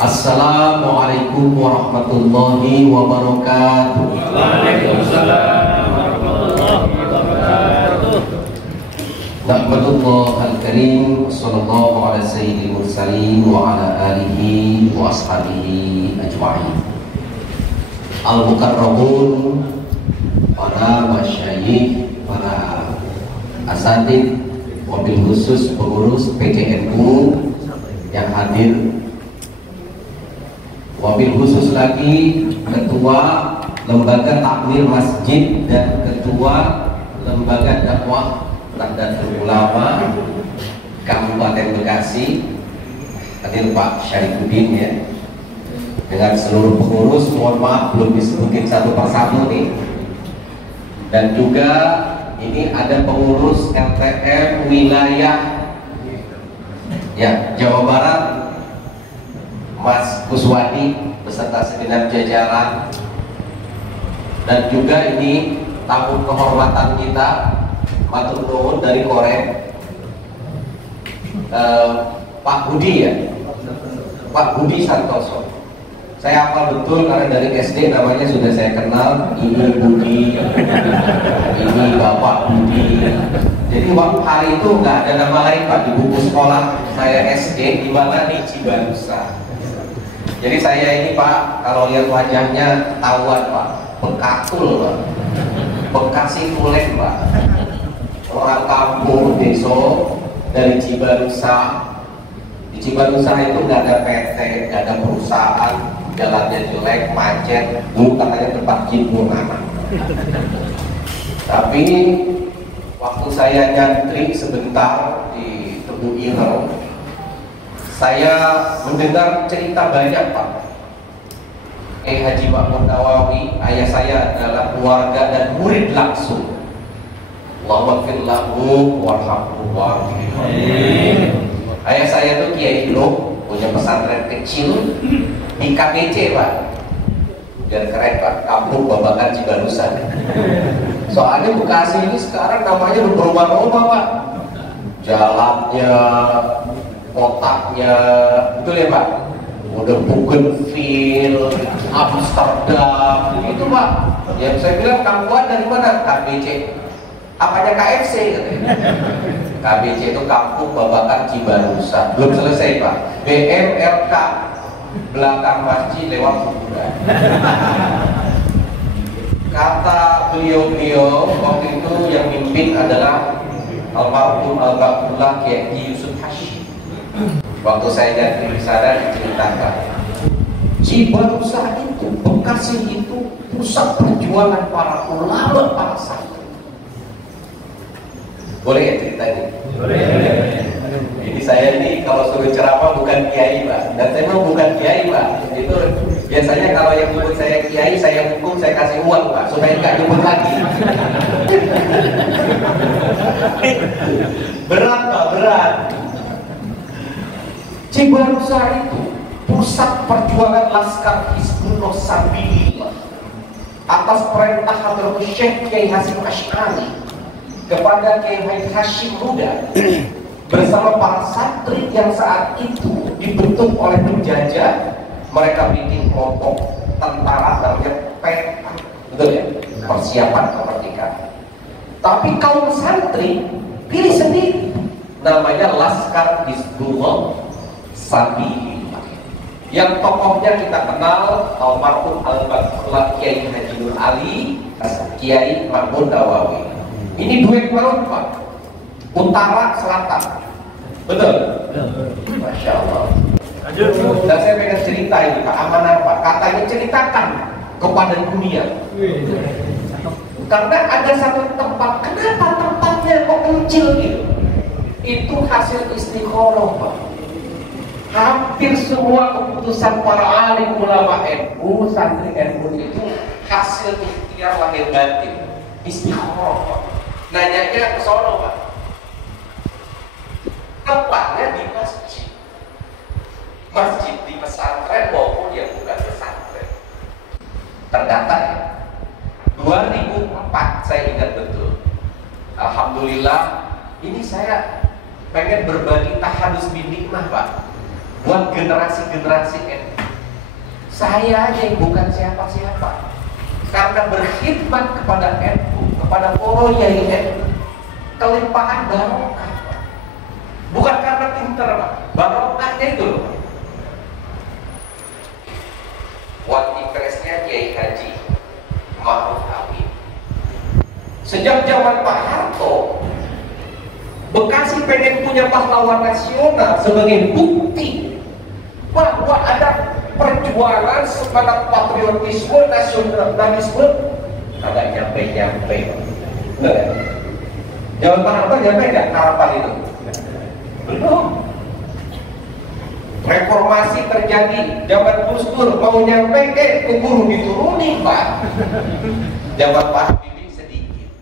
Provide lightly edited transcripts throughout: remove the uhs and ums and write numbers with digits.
Assalamualaikum warahmatullahi wabarakatuh. Waalaikumsalam warahmatullahi wabarakatuh. Nahmadullah al-karim, sallallahu ala sayyidil mursalin wa ala alihi wa ashabihi ajma'in. Al-mukarramun, para masyayikh, para asatidz, wabil khusus pengurus PCNU yang hadir, wabil khusus lagi ketua lembaga takmir masjid dan ketua lembaga dakwah Nahdlatul Ulama Kabupaten Bekasi, hadir Pak Syarifuddin ya, dengan seluruh pengurus. Mohon maaf belum disebutin satu persatu nih. Dan juga ini ada pengurus LTM wilayah ya Jawa Barat, Mas Kuswadi beserta segenap jajaran. Dan juga ini tamu kehormatan kita, matur nuwun dari Korem, Pak Budi ya, Pak Budi Santoso. Saya hafal betul karena dari SD namanya sudah saya kenal. Ini Budi, ini Bapak Budi. Jadi waktu hari itu nggak ada nama lain Pak di buku sekolah saya SD, di mana di Cibarusa. Jadi saya ini Pak, kalau lihat wajahnya tahuan Pak, Pekatul Pak, Bekasi Tulen Pak, orang kampung besok dari Cibarusa. Di Cibarusa itu nggak ada PT, nggak ada perusahaan, jalannya jelek, macet, dulu katanya tempat jin anak. Tapi waktu saya nyantri sebentar di Tebu Ireng, saya mendengar cerita banyak Pak. Haji Ma'mun Nawawi, ayah saya adalah keluarga dan murid langsung. Allahumma fir lahu warhamhu warhamhu. Ayah saya tuh Kiai Ilo, punya pesantren kecil di KBC Pak. Biar keren Pak, Kampung Babakan Cibarusa. Soalnya Bekasi ini sekarang namanya berubah-ubah Pak. Jalannya, kotaknya, betul ya Pak? Udah Bougainville, Amsterdam, itu Pak. Yang saya bilang kampuan dari mana? KBC. Apanya KFC katanya? KBC itu Kampung Babakan Cibarusa. Belum selesai Pak. BMLK, belakang masjid lewat kuburan. Kata beliau-beliau waktu itu yang mimpin adalah almarhum Al-Baqullah Kiai Yusuf Hashim. Waktu saya jadi di sana diceritakan, Cibarusa itu, Bekasi itu pusat perjuangan para ulama, para santri. Boleh ya cerita ini? Boleh. Jadi saya ini kalau suruh ceramah bukan kiai Pak, dan saya memang bukan kiai Pak. Itu biasanya kalau yang nyebut saya kiai, saya hukum, saya kasih uang Pak, supaya nggak nyebut lagi. Berat Pak, berat. Cibarusa itu pusat perjuangan Laskar Hizbullah Sabilillah atas perintah Hadratus Syekh Kiai Hasyim Asy'ari kepada Kiai Hashim Huda bersama para santri yang saat itu dibentuk oleh penjajah. Mereka bikin kelompok tentara namanya PETA, betul ya? Persiapan kemerdekaan. Tapi kaum santri pilih sendiri, namanya Laskar Hizbullah Sabilillah. Yang tokohnya kita kenal almarhum Al-Baqullah Kiai Haji Nur Ali, Kiai Ma'mun Nawawi. Ini duet banget Pak, utara selatan, betul? Masya Allah. Dan saya pengen cerita ini Pak, amanah Pak, katanya ceritakan kepada dunia. Karena ada satu tempat, kenapa tempatnya kok kecil gitu? Itu hasil istikharah Pak. Hampir semua keputusan para alim ulama NU, santri NU itu hasil ikhtiar lahir batin, istikharah Pak. Nanyanya ke sono Pak, tempatnya di masjid, masjid di pesantren maupun yang bukan pesantren. Terdata ya, 2004 saya ingat betul. Alhamdulillah, ini saya pengen berbagi tahadus bin nikmah Pak. buat generasi-generasi NU. Saya aja yang bukan siapa-siapa, karena berkhidmat kepada NU, kepada para yai NU, kelimpahan barokah. Bukan karena pinter, Pak. Barokahnya itu loh. What interestnya Kiai Haji Ma'ruf Amin. Sejak zaman Pak Harto, Bekasi pengen punya pahlawan nasional sebagai bukti bahwa ada perjuangan semangat patriotisme, nasionalisme. Agak nyampe-nyampe. Benar ya? Zaman Pak Harto nyampe nggak harapan itu? Belum. Reformasi terjadi zaman Gus Dur, mau nyampe keburu diturunin, Pak. Zaman Pak Habibie sedikit.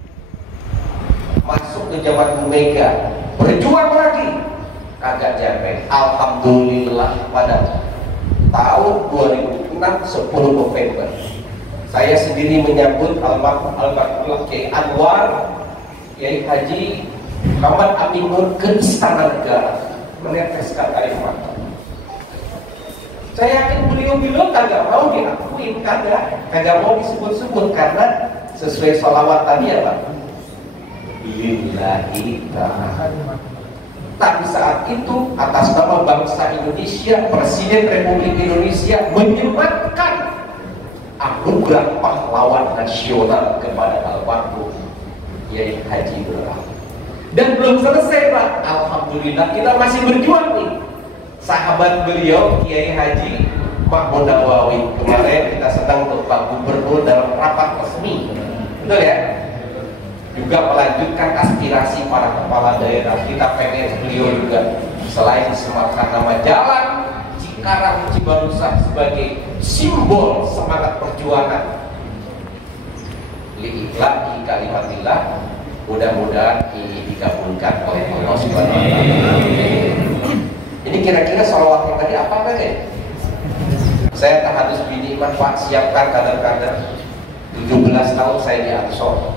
Masuk ke zaman Bu Mega, berjuang lagi, kagak nyampe. Alhamdulillah pada tahun 2006 10 November saya sendiri menyambut almarhum Kiai Anwar Kiai Haji Muhammad Aminur ke Istana Negara meneteskan Kalimantan. Saya yakin beliau kagak mau diakuin, kagak mau disebut-sebut, karena sesuai sholawat tadi ya Pak, lillahi ta'ala. Tapi saat itu atas nama bangsa Indonesia, Presiden Republik Indonesia menyematkan anugerah pahlawan nasional kepada almarhum Kiai Haji Ma'ruf. Dan belum selesai, Pak. Alhamdulillah kita masih berjuang nih. Sahabat beliau Kiai Haji Mahmud Nawawi, kemarin kita sedang untuk Pak Gubernur dalam rapat resmi, betul ya? Juga melanjutkan aspirasi para kepala daerah. Kita pengen beliau juga selain disematkan nama jalan Cikarang Cibarusah sebagai simbol semangat perjuangan li'ilahi kalimatillah, mudah-mudahan ini dikabulkan oleh Allah Subhanahu wa Ta'ala. Ini kira-kira sholawat yang tadi apa kan ya? Saya tahadus binimah, Pak, siapkan kader-kader. 17 tahun saya di Ansor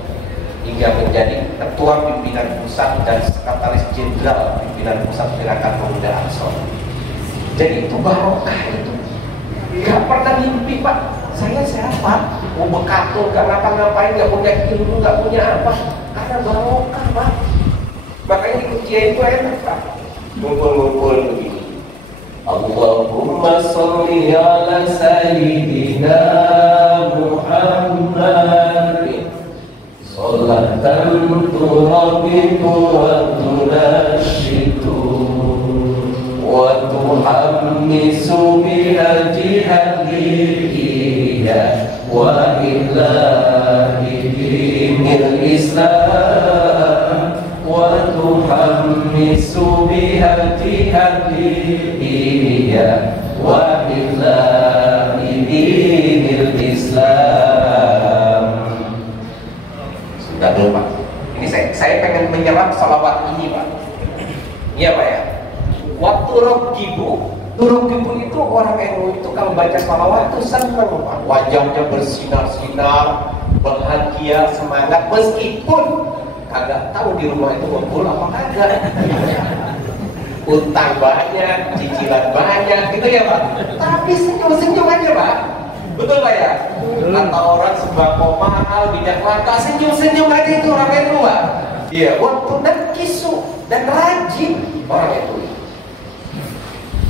hingga menjadi ketua pimpinan pusat dan sekretaris jenderal pimpinan pusat gerakan pemuda Ansor. Jadi itu barokah itu. Gak pernah mimpi, Pak. Saya siapa? Mau bekatul, gak ngapa-ngapain, gak punya ilmu, gak punya apa. Karena barokah, Pak. Makanya ikut kiai itu enak, Pak. Ngumpul-ngumpul begini. Allahumma sholli ala sayyidina Muhammad sholatan turabitu wa tunashitu wa tuhammisu biha jihadiyya wa illahi dinil Islam wa tuhammisu biha jihadiyya wa illahi dinil Islam. Sudah dulu, Pak. Ini saya pengen menyerap salawat ini, Pak. Iya, Pak ya. Waktu Rogibu itu orang NU itu kalau baca salawat itu senang, Pak. Wajahnya bersinar-sinar, bahagia, semangat, meskipun kagak tahu di rumah itu ngumpul apa kagak. Utang banyak, cicilan banyak, gitu ya Pak. Tapi senyum-senyum aja, Pak. Betul, Pak ya? Kata orang sembako mahal, minyak langka, senyum-senyum aja itu orang NU, Pak. Iya, waktu dan kisu dan rajin orang NU.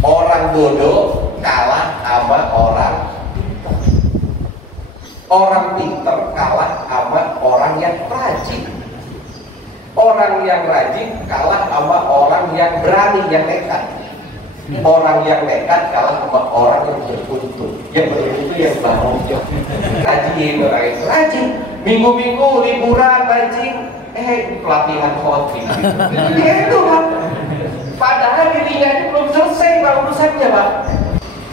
Orang bodoh kalah sama orang pintar. Orang pintar kalah sama orang yang rajin. Orang yang rajin kalah sama orang yang berani, yang nekat. Orang yang nekat kalah sama orang yang beruntung. Yang beruntung yang baru. Rajin orang itu rajin. Minggu-minggu liburan rajin. Pelatihan hobi. Itu Pak. Padahal dirinya itu belum selesai Pak urusannya, Pak.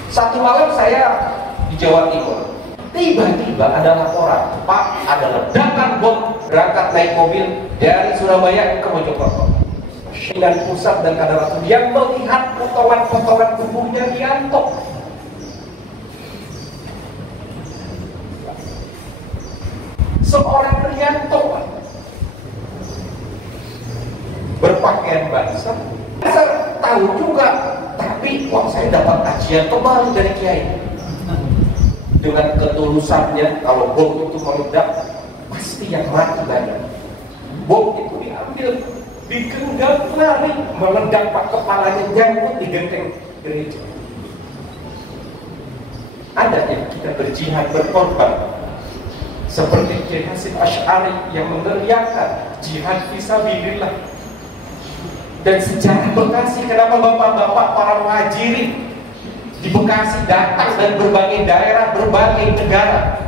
Satu malam saya di Jawa Timur. Tiba-tiba ada laporan, Pak, ada ledakan bom berangkat naik mobil dari Surabaya ke Mojokerto. Pimpinan pusat dan kader yang melihat potongan-potongan tubuhnya Yanto. Seorang Rianto, Pak, berpakaian basah, tahu juga, tapi Tapi wah, saya dapat kajian kembali dari kiai. Dengan ketulusannya, kalau bom itu meledak, pasti yang mati banyak. Bom itu diambil, digenggam lari, meledak pak, kepalanya nyangkut di genteng gereja. Ada yang kita berjihad berkorban, seperti Kiai Hasyim Asy'ari yang meneriakkan jihad fisabilillah. Dan sejarah Bekasi, kenapa bapak-bapak para muhajirin di Bekasi datang dari berbagai daerah, berbagai negara.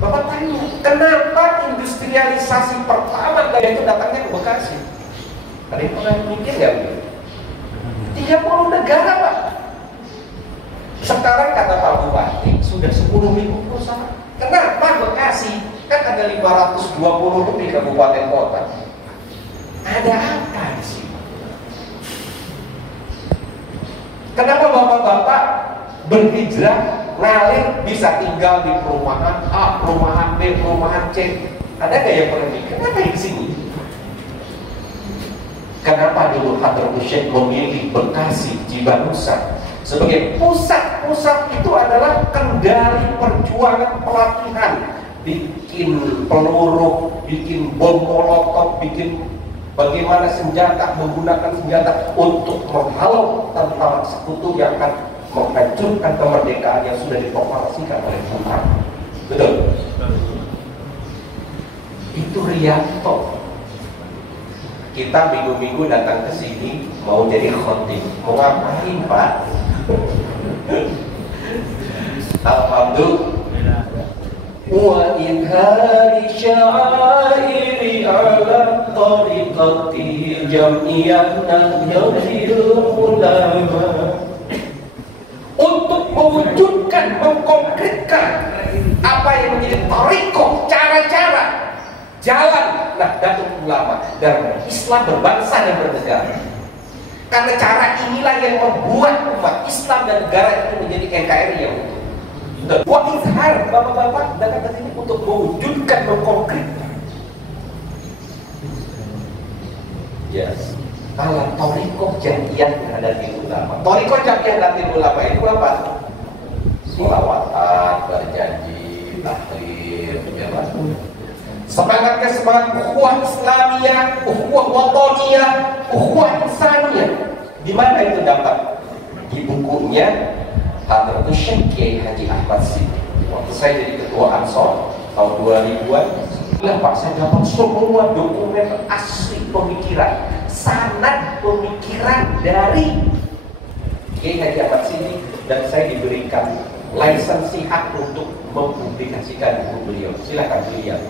Bapak tanya, kenapa industrialisasi pertama itu datangnya ke Bekasi? Ada yang pernah mikir nggak? 30 negara Pak. Sekarang kata Pak Bupati sudah 10.000 perusahaan. Kenapa Bekasi? Kan ada 520 lebih kabupaten kota. Ada apa di sini? Kenapa bapak-bapak berhijrah, ngalir, bisa tinggal di perumahan A, perumahan B, perumahan C? Ada nggak yang pernah mikir? Kenapa di sini? Kenapa dulu Hadratus Syekh memilih Bekasi, Cibanusa sebagai pusat itu adalah kendali perjuangan pelatihan, bikin peluru, bikin bom molotov, bikin bagaimana senjata, menggunakan senjata untuk menghalau tentara sekutu yang akan menghancurkan kemerdekaan yang sudah diproklamasikan oleh Tuhan. Betul? Itu Rianto. Kita minggu-minggu datang ke sini mau jadi khotib. Mau ngapain Pak? Alhamdulillah. Wa inhari sya'airi ala tariqati jam'iyatna yawhil ulama. Untuk mewujudkan, mengkonkretkan apa yang menjadi tariqah, cara-cara jalan Nahdlatul Ulama dalam Islam berbangsa dan bernegara. Karena cara inilah yang membuat umat Islam dan negara itu menjadi NKRI yang utuh. Wa izhar, bapak-bapak datang ke sini untuk mewujudkan, mengkonkretkan. Yes. Kalau Thariqah Jam'iyah Nahdlatul Ulama. Thariqah Jam'iyah Nahdlatul Ulama itu apa? Sholawatan, berjanji, taklim, semangatnya semangat ukhuwah Islamiyah, ukhuwah wataniyah, ukhuwah insaniyah. Di mana itu dapat? Di bukunya Hadratus Syekh Kiai Haji Ahmad Siddiq. Waktu saya jadi ketua Ansor tahun 2000-an, Pak, saya dapat semua dokumen asli pemikiran, sanad pemikiran dari Kiai Haji Ahmad Siddiq, dan saya diberikan lisensi hak untuk mempublikasikan buku beliau. Silakan beliau.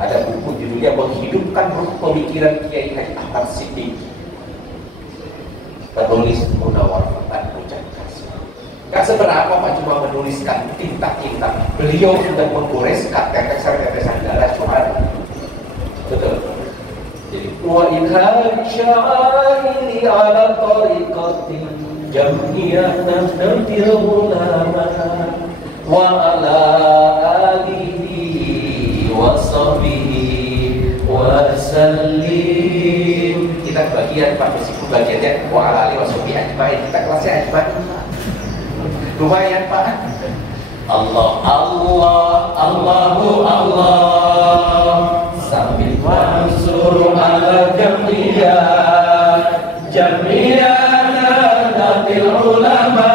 Ada buku judulnya Menghidupkan Ruh Pemikiran Kiai Haji Ahmad Siddiq, penulis Munawwar Fuad Mujahid. Gak seberapa Pak, cuma menuliskan tinta-tinta. Beliau sudah menggoreskan tetesan-tetesan darah Tuhan. Betul. Jadi wa inhal sya'airi ala tariqati jam'iyah Nahdlatul Ulama wa ala alihi wa sahbihi wa sallim. Kita bagian Pak, meskipun bagiannya wa ala alihi wa sahbihi ajmain, kita kelasnya ajmain. Lumayan Pak. Allah Allah Allahu Allah sambil mansur ala jam'iyah Nahdlatul Ulama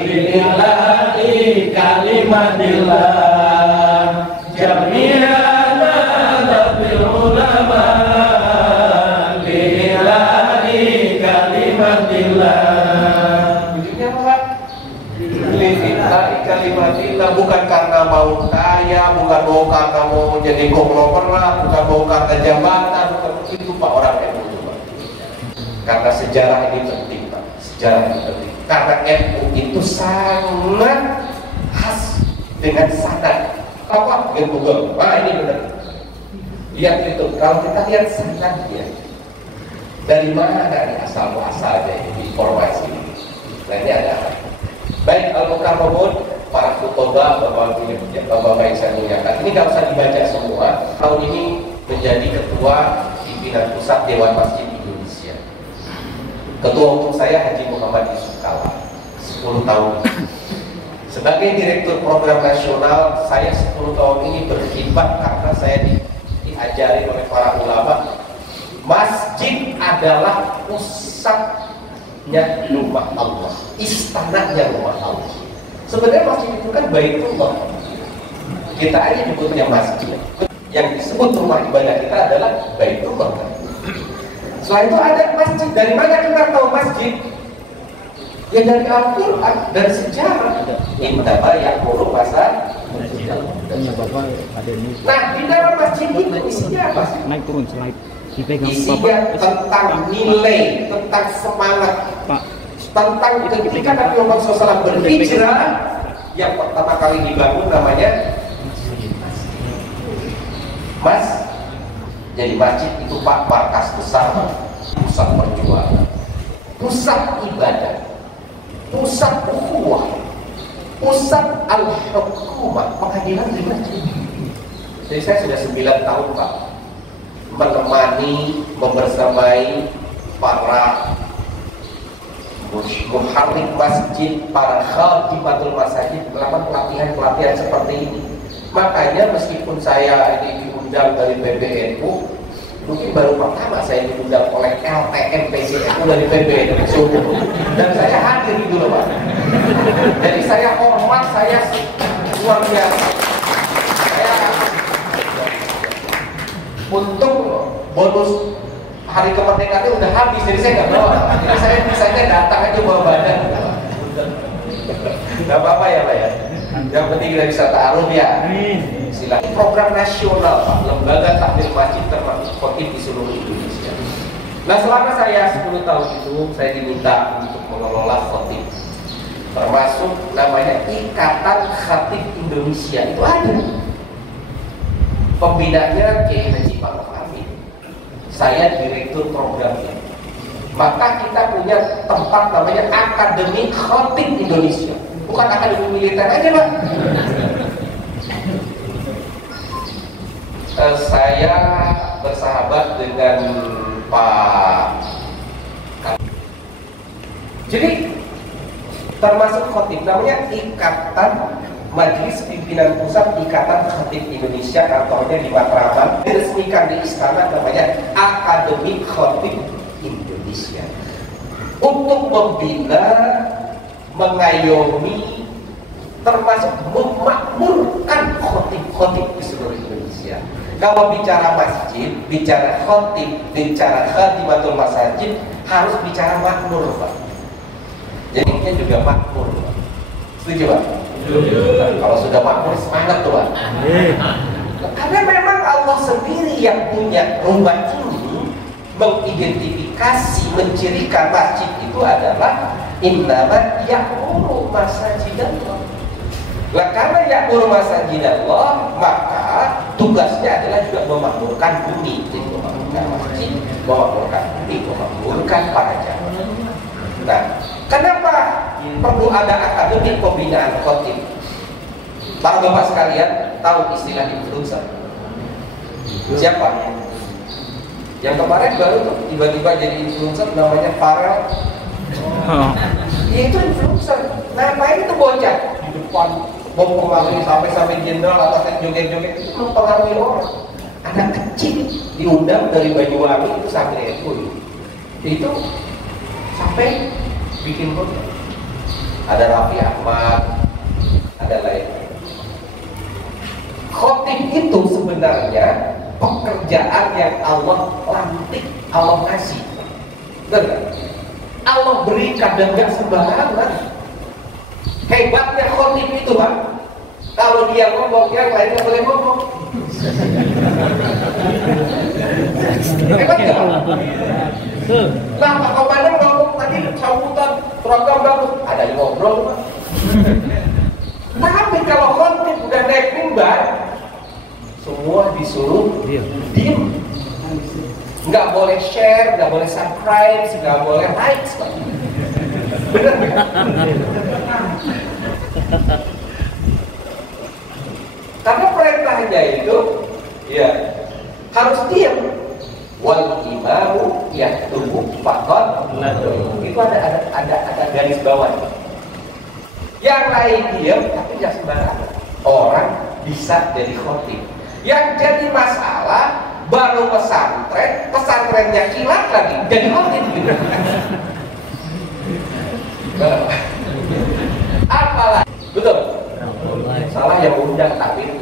lillahi kalimatillah jam'iyah Nahdlatul Ulama lillahi kalimatillah. Kalimatillah, bukan karena mau kaya, bukan mau karena mau jadi konglomerat, bukan mau karena jabatan, bukan itu Pak orang yang itu Pak. Karena sejarah ini penting Pak, sejarah ini penting. Karena NU itu sangat khas dengan sanad. Apa? Google. Wah ini benar. Lihat itu. Kalau kita lihat sanadnya, dari mana dari asal muasalnya informasi ini. Nah ini ada apa? Baik, al-mukarramun, para khutbah, bapak-bapak yang saya muliakan. Ini nggak usah dibaca semua. Tahun ini menjadi ketua pimpinan pusat Dewan Masjid Indonesia. Ketua umum saya Haji Muhammad Yusuf Kalla, 10 tahun. Sebagai Direktur Program Nasional, saya 10 tahun ini berkhidmat karena saya diajari oleh para ulama. Masjid adalah pusatnya rumah Allah, istananya rumah Allah. Sebenarnya masjid itu kan Baitullah. Kita aja nyebutnya masjid. Yang disebut rumah ibadah kita adalah Baitullah. Setelah itu ada masjid. Dari mana kita tahu masjid? Ya dari Al-Quran, dari sejarah. Intaba ya'muru masa. Nah, di dalam masjid itu isinya apa? Naik turun slide. Isinya tentang nilai, tentang semangat, Pak. tentang ketika Nabi Muhammad SAW berhijrah, yang pertama kali dibangun namanya Mas. Jadi masjid itu Pak, markas besar, pusat perjuangan, pusat ibadah, pusat ukhuwah, pusat al-hukumah, pengadilan di masjid. Jadi saya sudah 9 tahun Pak menemani, membersamai para muharrik masjid, para khadimatul masjid melakukan pelatihan-pelatihan seperti ini. Makanya meskipun saya ini diundang dari PBNU, mungkin baru pertama saya diundang oleh LTM PCNU dari PBNU, dan saya hadir gitu loh Pak. Jadi saya hormat, saya luar biasa. Saya untuk bonus hari kemerdekaan udah habis, jadi saya nggak bawa. Jadi saya bisanya datang aja bawa badan. Nggak apa-apa ya Pak ya. Yang penting kita bisa ta'aruf ya. Silakan. Program nasional Pak, lembaga takmir masjid termasuk khotib di seluruh Indonesia. Nah selama saya 10 tahun itu saya diminta untuk mengelola khotib, termasuk namanya Ikatan Khatib Indonesia. Itu ada. Pembinanya Kiai Haji Ma'ruf Amin. Saya direktur programnya. Maka kita punya tempat namanya Akademi Khatib Indonesia. Bukan akademi militer aja Pak. Saya bersahabat dengan Pak. Jadi termasuk khotib namanya Ikatan Majelis Pimpinan Pusat Ikatan Khatib Indonesia, kantornya di Matraman, diresmikan di istana namanya Akademi Khatib Indonesia, untuk membina, mengayomi, termasuk memakmurkan khotib-khotib di seluruh Indonesia. Kalau bicara masjid, bicara khotib, bicara khadimatul masjid, harus bicara makmur Pak. Jadi ini juga makmur Pak. Setuju Pak? Kalau sudah makmur semangat tuh Pak. Karena memang Allah sendiri yang punya rumah ini, mengidentifikasi, mencirikan masjid itu adalah innama ya'muru masajidallah. Nah karena ya'muru masajidallah, maka tugasnya adalah juga memakmurkan bumi. Jadi memakmurkan masjid, memakmurkan bumi, memakmurkan para jamaah. Nah, kenapa perlu ada akademi pembinaan khotib? Para bapak sekalian tahu istilah influencer? Siapa? Yang kemarin baru tuh tiba-tiba jadi influencer namanya Farel. Ya itu influencer. Ngapain itu bocah di depan mempengaruhi sampai jenderal atau joget-joget, itu mempengaruhi orang. Anak kecil diundang dari Banyuwangi itu sampai itu sampai bikin bocah. Ada Raffi Ahmad, ada lain. Khotib itu sebenarnya pekerjaan yang Allah lantik, Allah kasih. Benar? Allah berikan dan gak sembarangan. Hebatnya khotib itu Pak, kalau dia ngomong, yang lainnya boleh ngomong. Hebat gak? Nah Pak Komandan ngomong tadi sambutan program bagus, ada yang ngobrol Pak. Tapi kalau khotib udah naik mimbar, semua disuruh diam. Nggak boleh share, nggak boleh subscribe, nggak boleh like. Bener nggak? Karena perintahnya itu ya harus diam. Wal imamu yahtubu faqad. itu ada garis bawah. Yang lain diam, tapi nggak sembarangan orang bisa jadi khotib. Yang jadi masalah baru pesantrennya kilat lagi jadi khotib gitu. Apalagi betul salah yang undang takbir.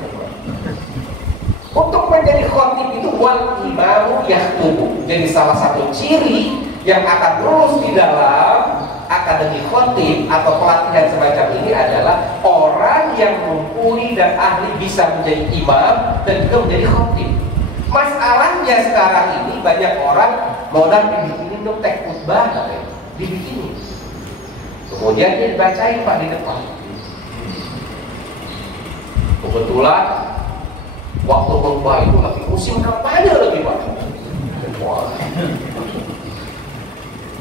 Untuk menjadi khotib itu wal imamu yahtubu. Jadi salah satu ciri yang akan lulus di dalam akademi khotib atau pelatihan semacam ini adalah orang yang mumpuni dan ahli bisa menjadi imam dan juga menjadi khotib. Masalahnya sekarang ini banyak orang modal dibikinin dong teks khutbah, dibikinin. Kemudian dia dibacain Pak di depan. Kebetulan waktu khutbah itu lagi musim kampanye lagi Pak. Wah.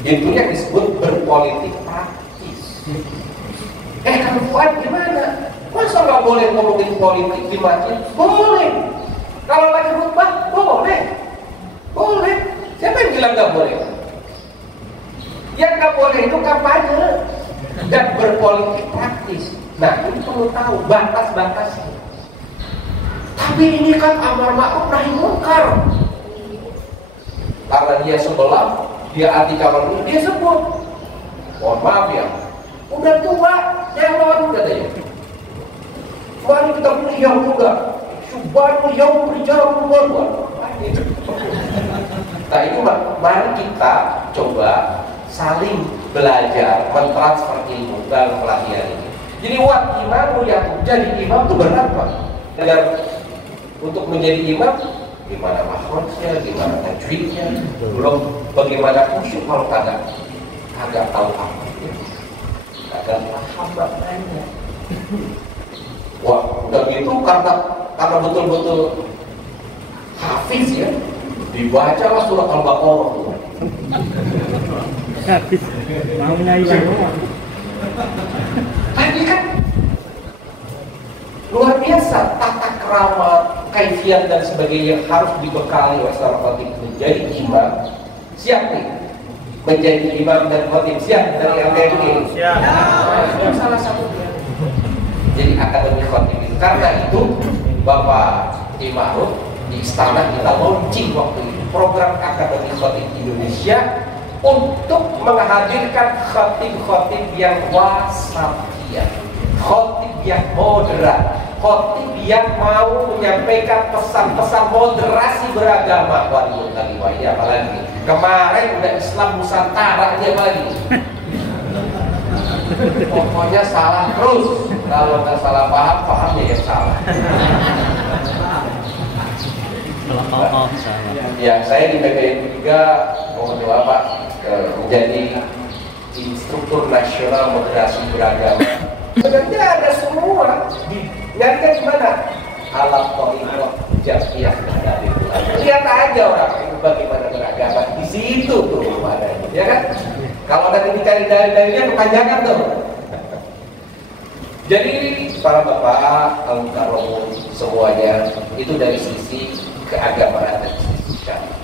Itu yang disebut berpolitik praktis. Kamu Fuad gimana? Masa nggak boleh ngomongin politik di masjid? Boleh. Kalau lagi khutbah boleh. Boleh. Siapa yang bilang nggak boleh? Yang nggak boleh itu kampanye dan berpolitik praktis. Nah, itu perlu tahu batas-batasnya. Tapi ini kan amar ma'ruf nahi munkar. Karena dia sebelah, dia anti kalau dulu, dia sebut. Mohon maaf ya, udah tua, yang lawan muda tadi. Mari kita pilih yang muda. Subhanu yang berjalan keluar. Nah itu mari kita coba saling belajar, mentransfer ilmu dalam pelatihan ini. Jadi imamu yang jadi imam itu berat Pak. Dan untuk menjadi imam, gimana makhrajnya, gimana tajwidnya, belum bagaimana khusyuk kalau kagak tahu apa, kagak paham maknanya. Wah, udah gitu karena betul-betul hafiz ya, dibacalah surat Al-Baqarah. Hafiz, maunya hilang. Tapi kan luar biasa tata krama, kaifiat dan sebagainya yang harus dibekali oleh seorang khotib menjadi imam. Siap nih menjadi imam dan khotib, siap dari LTMG. Siap. Itu salah satunya. Jadi akademi khotib itu karena itu Bapak Imaruf di istana kita launching waktu itu program akademi khotib Indonesia untuk menghadirkan khotib-khotib yang wasatiyah, khotib yang moderat, khotib yang mau menyampaikan pesan-pesan moderasi beragama. Waduh, tadi ini apalagi kemarin udah Islam Nusantara ini apalagi. Pokoknya salah terus. Kalau nggak salah paham ya yang salah. Kalau salah. Ya, saya di PPN juga mohon doa Pak menjadi instruktur nasional moderasi beragama. Sebenarnya ada semua. Nyarikan di mana? Alam Toikoh Jamiah. Lihat aja orang itu bagaimana beragama di situ tuh ada, ya kan? Kalau nanti dicari dari kepanjangan tuh. Jadi para bapak, al-mukarramun semuanya itu dari sisi keagamaan dan sisi syariat.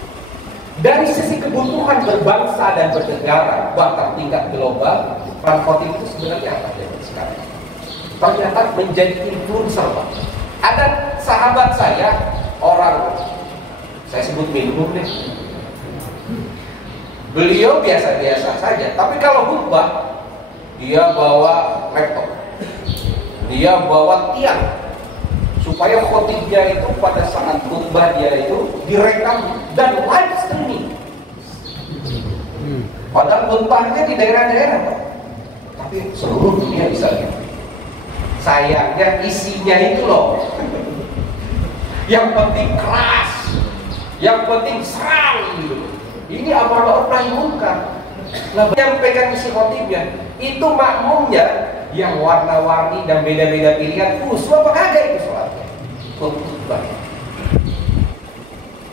Dari sisi kebutuhan berbangsa dan bernegara, bahkan tingkat global, peran khotib itu sebenarnya apa zaman sekarang? Ternyata menjadi influencer Pak. Ada sahabat saya, orang saya sebut minum deh. Beliau biasa-biasa saja, tapi kalau khutbah dia bawa laptop, dia bawa tiang, supaya khotibnya itu pada saat khutbah dia itu direkam dan live streaming. Padahal khutbahnya di daerah-daerah Pak, tapi seluruh dunia bisa lihat. Sayangnya isinya itu loh, yang penting keras, yang penting serang gitu. Ini amar ma'ruf nahi munkar. Nah, menyampaikan isi khotibnya itu makmumnya yang warna-warni dan beda-beda pilihan, apa kagak itu sholatnya? Khutbah.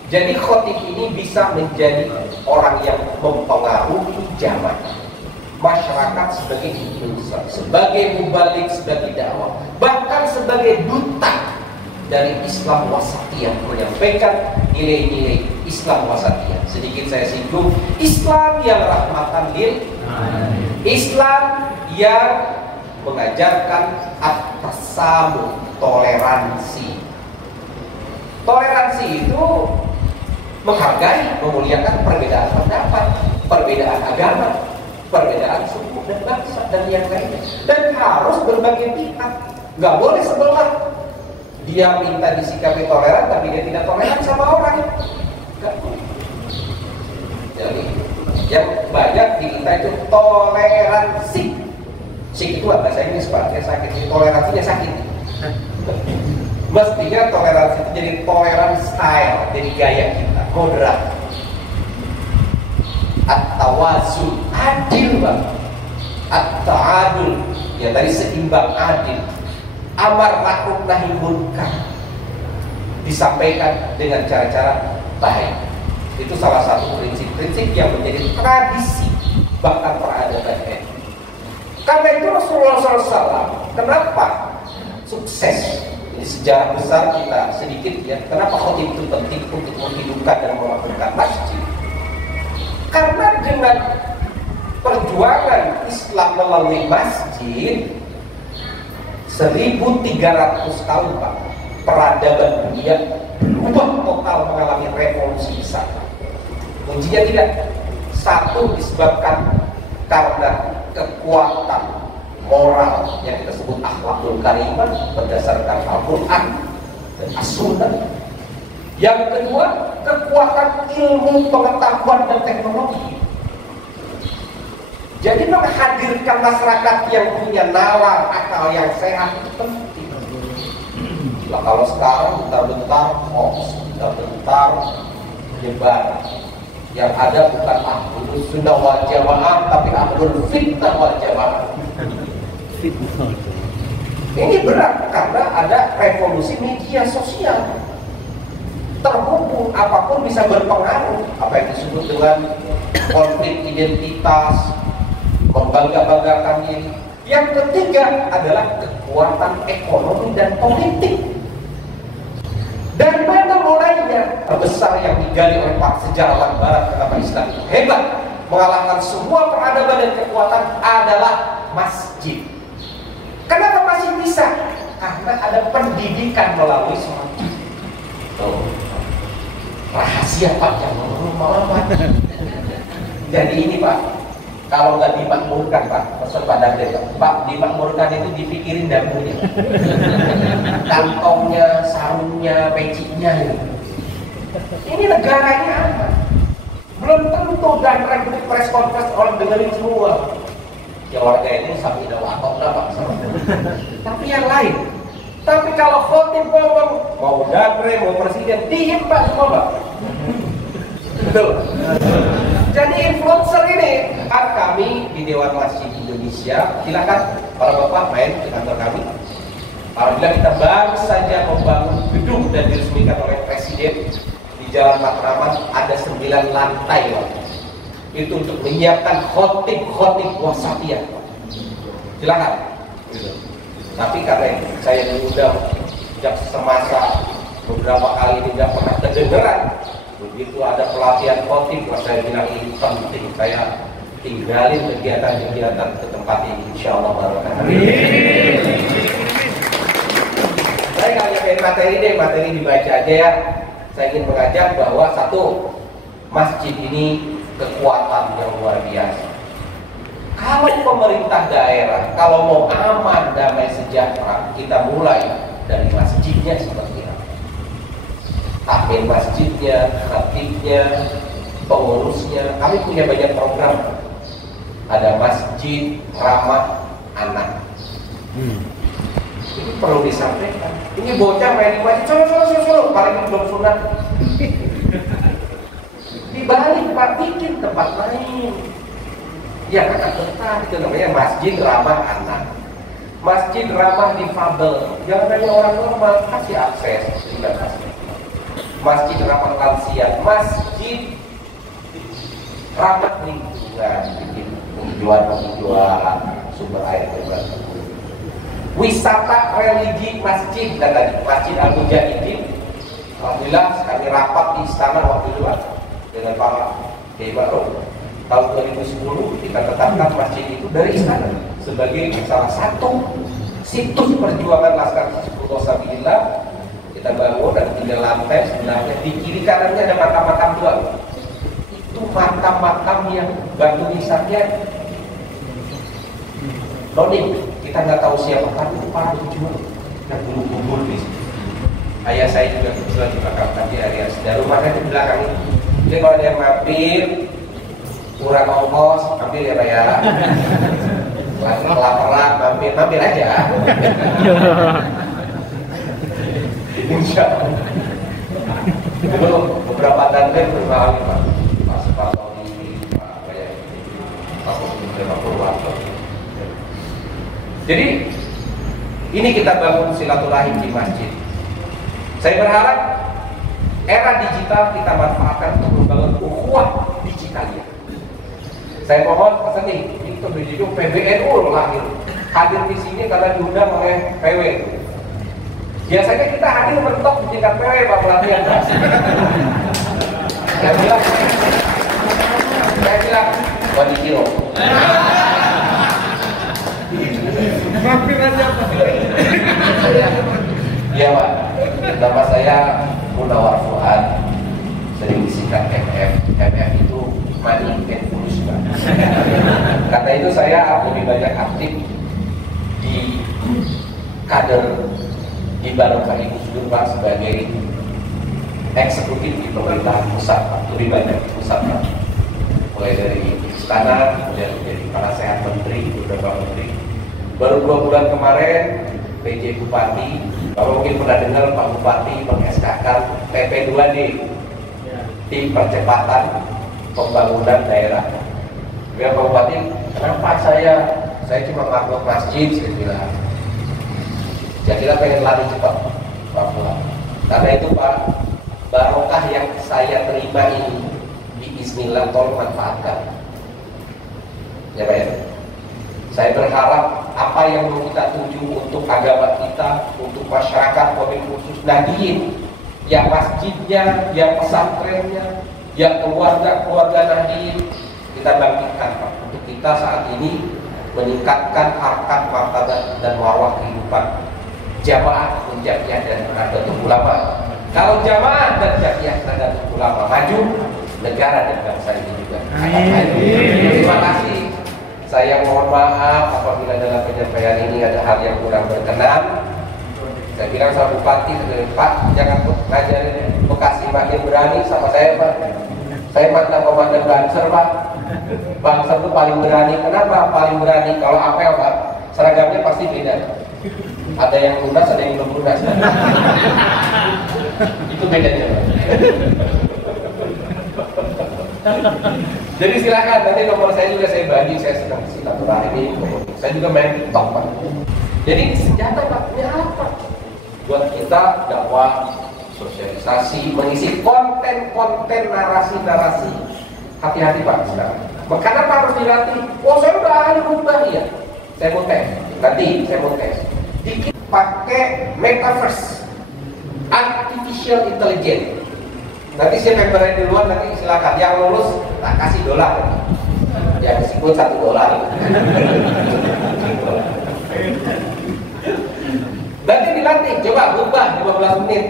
Jadi khotib ini bisa menjadi orang yang mempengaruhi jamaah masyarakat sebagai influencer, sebagai mubalik, sebagai dakwah, bahkan sebagai duta dari Islam wasatiyah menyampaikan nilai-nilai Islam wasatiyah. Sedikit saya singgung, Islam yang rahmatan lil Islam yang mengajarkan at-tasamuh, toleransi. Toleransi itu menghargai, memuliakan perbedaan pendapat, perbedaan agama, perbedaan suku dan bangsa dan yang lainnya. Dan harus berbagai pihak, nggak boleh sebelah. Dia minta disikapi toleran, tapi dia tidak toleran sama orang. Nggak boleh. Jadi yang banyak di kita itu toleransi. Sik itu bahasa Inggris Pak, yang sakit. Toleransinya sakit. Mestinya toleransi itu jadi tolerant style, jadi gaya kita, moderat. At-tawazun, adil Bang. At-ta'adul, ya tadi seimbang, adil. Amar ma'ruf nahi munkar, disampaikan dengan cara-cara baik. Itu salah satu prinsip-prinsip yang menjadi tradisi bahkan peradaban NU. Karena itu Rasulullah SAW kenapa sukses? Ini sejarah besar kita sedikit ya. Kenapa khotib itu penting untuk menghidupkan dan melakukan masjid? Karena dengan perjuangan Islam melalui masjid 1300 tahun Pak, peradaban dunia berubah total, mengalami revolusi besar. Kuncinya tidak satu disebabkan karena kekuatan moral yang kita sebut akhlakul karimah berdasarkan Al-Quran dan As-Sunnah. Yang kedua, kekuatan ilmu, pengetahuan dan teknologi. Jadi menghadirkan masyarakat yang punya nalar, akal yang sehat itu penting. Nah, kalau sekarang bentar-bentar hoax, bentar-bentar menyebar, yang ada bukan ahlul sunnah wal jamaah, tapi ahlul fitnah wal jamaah. Ini berat karena ada revolusi media sosial. Terhubung apapun bisa berpengaruh. Apa yang disebut dengan konflik identitas, membangga-banggakan diri. Yang ketiga adalah kekuatan ekonomi dan politik. Dari mana mulainya? Terbesar yang digali oleh para sejarawan Barat, kenapa Islam itu hebat, mengalahkan semua peradaban dan kekuatan adalah masjid. Kenapa masih bisa? Karena ada pendidikan melalui sholat. Rahasia Pak, jangan lama-lama. Jadi ini Pak, kalau nggak dimakmurkan Pak, pesan Pak Dagde, Pak, dimakmurkan itu dipikirin dapurnya, kantongnya, sarungnya, pecinya gitu. Ini negaranya aman. Belum tentu dan republik press conference orang dengerin semua. Ya warga itu sampai dawatok lah Pak. Tapi yang lain. Tapi kalau khotib ngomong, mau Dagre, mau presiden, diem Pak semua Pak. Betul. Jadi influencer ini, kami di Dewan Masjid Indonesia, silakan para bapak main ke kantor kami. Apabila kita baru saja membangun gedung dan diresmikan oleh presiden di Jalan Matraman, ada 9 lantai Pak. Itu untuk menyiapkan khotib wasatiyah. Silakan. Tapi karena saya diundang sejak semasa beberapa kali tidak pernah kedengeran. Begitu ada pelatihan khotib, saya bilang ini penting, saya tinggalin kegiatan-kegiatan ke tempat ini, insya Allah barokah. Saya nggak nyampein materi deh, materi dibaca aja ya. Saya ingin mengajak bahwa satu, masjid ini kekuatan yang luar biasa. Kalau pemerintah daerah, kalau mau aman, damai, sejahtera, kita mulai dari masjidnya seperti apa? Takmir masjidnya, khatibnya, pengurusnya. Kami punya banyak program. Ada masjid ramah anak. Ini perlu disampaikan. Ini bocah main di masjid, suruh, paling belum sunat. Dibalik Pak, bikin tempat main. Ya anak betah, itu namanya masjid ramah anak. Masjid ramah difabel. Jangan hanya orang normal, kasih akses. Terima kasih. Masjid ramah lansia, masjid ramah lingkungan, bikin penghijauan sumber air terbatas. Wisata religi masjid, dan tadi Masjid Al Mujahidin Alhamdulillah kami rapat di istana waktu itu Pak, dengan para Kiai Ma'ruf. Tahun 2010 kita tetapkan masjid itu dari istana sebagai salah satu situs perjuangan Laskar Hizbullah Sabilillah. Kita bangun dan 3 lantai, sebenarnya di kiri kanannya ada makam-makam tua. Itu makam-makam yang batu nisannya noning, kita nggak tahu siapa, tapi itu para pejuang dan kubur di situ. Ayah saya juga kebetulan dimakamkan di area dan rumahnya di belakang ini. Jadi kalau ada yang mampir kurang ongkos, mampir ya Pak ya. Lagi kelaparan, mampir aja. Insya Allah. Belum beberapa tanda berbahaya Pak. Pak Sepatoni, Pak Bayar, Pak Purwanto. Jadi ini kita bangun silaturahim di masjid. Saya berharap era digital kita manfaatkan untuk membangun ukhuwah digitalnya. Saya mohon pesan nih, itu berjudul PBNU lahir. Hadir di sini karena diundang oleh PW. Biasanya kita hadir mentok di tingkat PW Pak pelatihan. Saya bilang, wadi kilo. Mampir aja Pak. Iya Pak, nama saya Munawar Fuad, sering disingkat MF. MF itu Money and Fulus Pak. Karena itu saya lebih banyak aktif di kader di Barokah Ibu Sudur Pak sebagai eksekutif di pemerintahan pusat Pak, lebih banyak di pusat Pak. Mulai dari istana, kemudian menjadi kepala sehat menteri, beberapa menteri. Baru 2 bulan kemarin PJ Bupati, kalau mungkin pernah dengar Pak Bupati mengeskakan PP2D, tim percepatan pembangunan daerah. Ya Pak Bupati, kenapa saya cuma nganggur masjid, saya bilang. Ya kita pengen lari cepat Pak Bupati. Karena itu Pak, barokah yang saya terima ini Bismillah tolong manfaatkan. Ya Pak ya. Saya berharap apa yang mau kita tuju untuk agama kita, untuk masyarakat, wabil khusus Nahdien, yang masjidnya, yang pesantrennya, yang keluarga Nahdien, kita bangkitkan Pak. Untuk kita saat ini meningkatkan harkat martabat dan marwah kehidupan jamaah Jamiah dan Nahdlatul Ulama. Kalau jamaah dan Jamiah dan Nahdlatul Ulama maju, negara dan bangsa ini juga akan maju. Terima kasih. Saya mohon maaf apabila dalam penyampaian ini ada hal yang kurang berkenan. Saya bilang sama Bupati, Pak jangan ngajarin Bekasi makin berani sama saya Pak. Saya mantan komandan Banser Pak. Banser itu paling berani. Kenapa paling berani? Kalau apel Pak, seragamnya pasti beda. Ada yang lunas, ada yang belum lunas. Itu bedanya Pak. Jadi silakan nanti nomor saya juga saya bagi, saya sedang silaturahmi, saya juga main TikTok Pak. Jadi senjata Pak, ini apa? Buat kita dakwah, sosialisasi, mengisi konten-konten narasi-narasi. Hati-hati Pak sekarang. Kenapa harus dilatih? Oh saya udah ahli khutbah ya. Saya mau tes, nanti saya mau tes. Dikit pakai metaverse, artificial intelligence. Nanti siapa yang berada di luar nanti silakan. Yang lulus tak kasih $. Ya meskipun $1. Nanti dilatih, coba ubah 15 menit.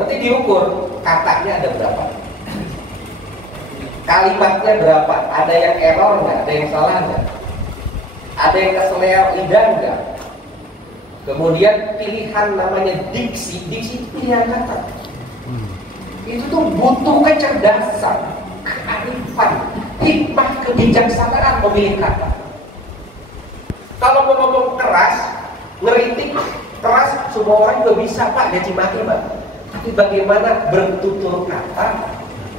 Nanti diukur katanya ada berapa, kalimatnya berapa, ada yang error nggak, ada yang salah nggak, ada yang keseleo lidah nggak. Kemudian pilihan namanya diksi itu pilihan kata. Itu tuh butuh kecerdasan, kearifan, hikmah, kebijaksanaan memilih kata. Kalau mau ngomong keras, ngeritik keras, semua orang juga bisa Pak, gaji mati Pak. Tapi bagaimana bertutur kata,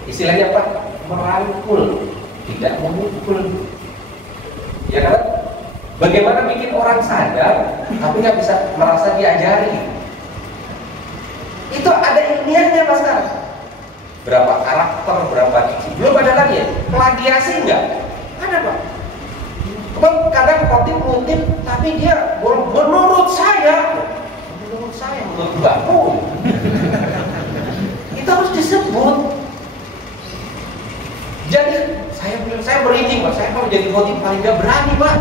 istilahnya Pak, merangkul, tidak memukul. Ya kan? Bagaimana bikin orang sadar, tapi nggak bisa merasa diajari. Itu ada ilmiahnya Mas sekarang. Berapa karakter, berapa diksi. Belum ada lagi ya, plagiasi enggak? Ada Pak. Kadang khotib ngutip, tapi dia menurut saya, menurut Mbakku. Itu Pak, saya kalau jadi khotib paling nggak berani Pak.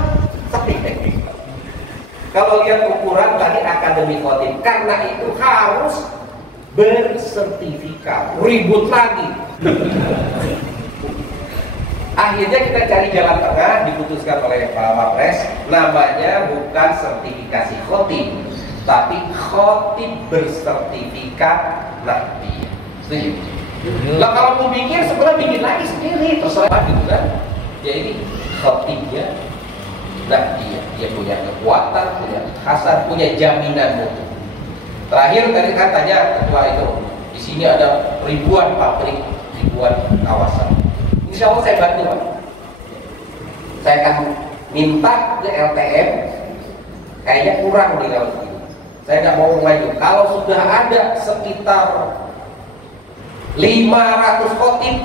Kalau lihat ukuran tadi akademi khotib, karena itu harus bersertifikat, ribut lagi. Akhirnya kita cari jalan tengah, diputuskan oleh Pak Wapres, namanya bukan sertifikasi khotib, tapi khotib bersertifikat Nahdiyah. Setuju? Lah kalau mau bikin, sebenarnya bikin lagi sendiri, terserah gitu kan? Ya ini khotibnya Nahdiyah, dia punya kekuatan, punya khasar, punya jaminan mutu. Terakhir tadi kan tanya ketua itu, di sini ada ribuan pabrik, ribuan kawasan. Insya Allah saya bantu Pak. Saya akan minta ke LTM, kayaknya kurang nih kalau begini. Saya nggak mau maju. Kalau sudah ada sekitar 500 khotib,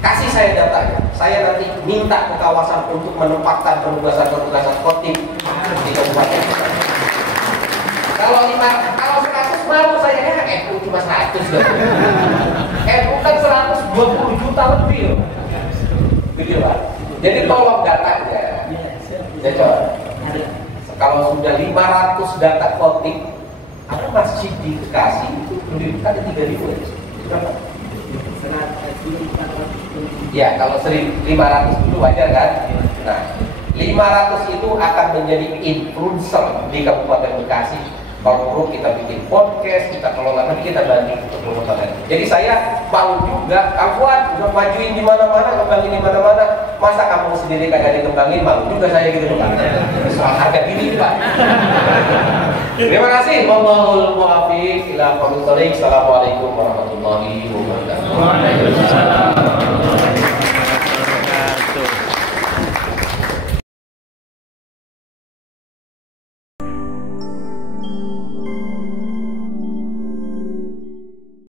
kasih saya datanya. Saya nanti minta ke kawasan untuk menempatkan penugasan-penugasan khotib di kabupaten. Kalau 100 malu saya FU cuma 100 FU kan 120 juta lebih loh. Gitu Pak. Jadi tolong datanya. Ya coba. Kalau sudah 500 data khotib, ada masjid di Bekasi itu pendidikan ada 3.000 ya. Berapa? Ya, kalau 1.500 itu wajar kan? Nah, 500 itu akan menjadi influencer di Kabupaten Bekasi. Kalau perlu kita bikin podcast, kita kelola, nanti kita bantu untuk promosi. Jadi saya mau juga, kawan udah majuin di mana-mana, kembangin di mana-mana. Masa kamu sendiri kagak dikembangin, mau juga saya gitu Pak. Soal harga diri Pak. Terima kasih. Wallahul muwaffiq ila aqwamit thoriq. Assalamualaikum warahmatullahi wabarakatuh.